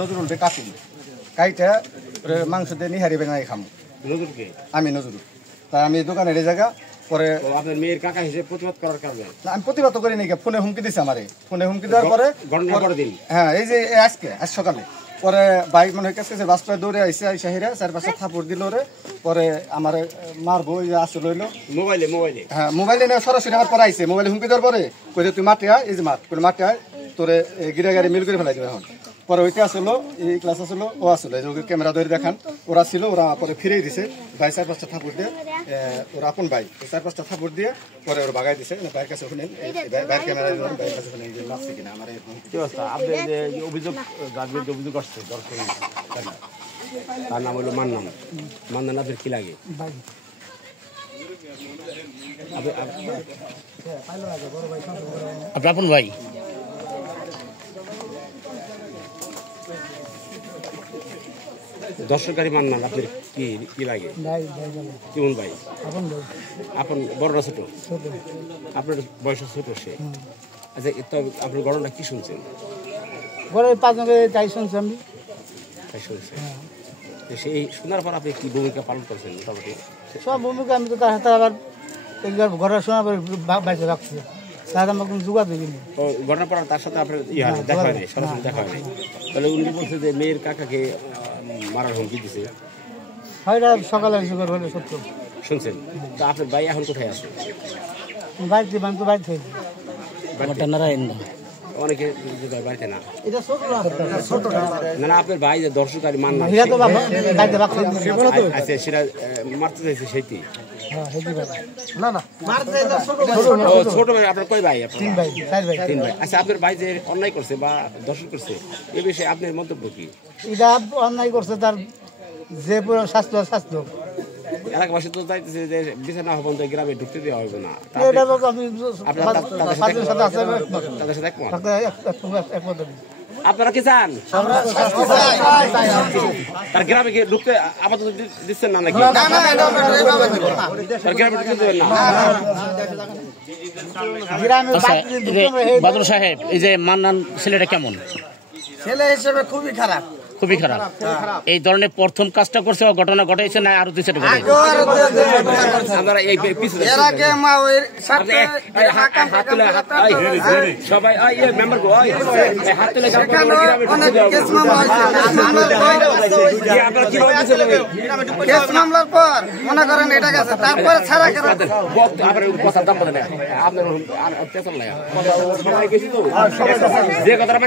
নজরুল কাটিল কাইটা মাংস দিয়ে নিহারি বেঙাই খাম। নজরুলকে আমি নজরুল তাই আমি দোকানের এই জায়গা পরে আপনার মেয়ের কাকা হিসেবে প্রতিবাদ করার কারণে আমি প্রতিবাদ করি নাই, ফোনে হুমকি দিছে আমারে। ফোনে হুমকি দেওয়ার পরে দিন হ্যাঁ এই যে আজ সকালে পরে বাইক মনে হয় কাছে বাসটা দৌড়ে আইসে আইসাহিরা 4-5টা থাপড় দিল রে। পরে আমার মারবো ওই যে আসে লইলো মোবাইলে হ্যাঁ মোবাইলে না সরাসরি আমার পরে আইসে। মোবাইলে হুমকি দেওয়ার পরে কই তুই মাঠে আয়, এই যে মাঠ করে মাঠে আয়, তোরে গিরা গাড়ি মিল করে ফেলাই দেবে। এখন পরে ওইটা আসলো, এই ক্লাস আসলো, ও আসলো ক্যামেরা ধরে দেখান ওরা ছিল। ওরা পরে ফিরেই দিছে ভাই 4-5টা থাপড় দিয়ে, ওরা আপন ভাই 4-5টা থাপড় দিয়ে পরে ওরা বাগাই দিছে। ভাইয়ের কাছে ওখানে ভাইয়ের ক্যামেরা ভাইয়ের কাছে ওখানে লাগছে কিনা আমার কি অবস্থা। আপনি যে অভিযোগ অভিযোগ আসছে দর্শক তার নাম হলো মান্নান। মান্নান আপনার কি লাগে? আপনার আপন ভাই? দর্শককারী মান্নান আপনার কি লাগে? কেমন ভাই? আপন বড় না ছোট? আপনার বয়স ছোট সে? আচ্ছা তো আপনার ঘটনা কি শুনছেন? তাই শুনছেন। সেই শোনার পর আপনি কি ভূমিকা পালন করছেন? মোটামুটি সব ভূমিকা আমি তো তার হাতে আবার ঘরের শোনা বাইরে রাখছি, তার আমার কোনো যোগাযোগ নেই। ঘটনার পর তার সাথে আপনার দেখা হয়নি, সরাসরি দেখা হয়নি। তাহলে উনি বলছে যে মেয়ের কাকাকে মারার হুমকি দিছে। হয় সকালে হলে সত্য শুনছেন? তো আপনার ভাই এখন কোথায় আছে? বাড়িতে আমি তো বাড়িতে নারায়ণ অনেকে বাড়িতে না ছোট না না আপনার ভাই যে দর্শককারী মান্নান আচ্ছা সেটা মারতে চাইছে সেইটি ছোট ভাই আপনার কয় ভাই? তিন ভাই। আচ্ছা আপনার ভাই যে অন্যায় করছে বা দর্শন করছে এ বিষয়ে আপনার মন্তব্য কি? এটা অন্যায় করছে, তার যে স্বাস্থ্য এলাকাবাসী তো চাইতেছে যে বিচার না হবেন গ্রামে ঢুকতে দেওয়া হবে না। তাদের সাথে একমত? আপনারা কি চান তার গ্রামে ঢুকতে আপাতত দিচ্ছেন না নাকি? তার গ্রামে ঢুকতে দেবেন না? বাদল সাহেব, এই যে মান্নান ছেলেটা কেমন? ছেলে হিসেবে খুবই খারাপ। খুবই খারাপ। এই ধরনের প্রথম কাজটা করছে, ঘটনা ঘটাইছে না আরো দুই চারটা ঘটে? সবাই মামলার পর মনে করেন এটা গেছে, তারপরে ছাড়া যে কথাটা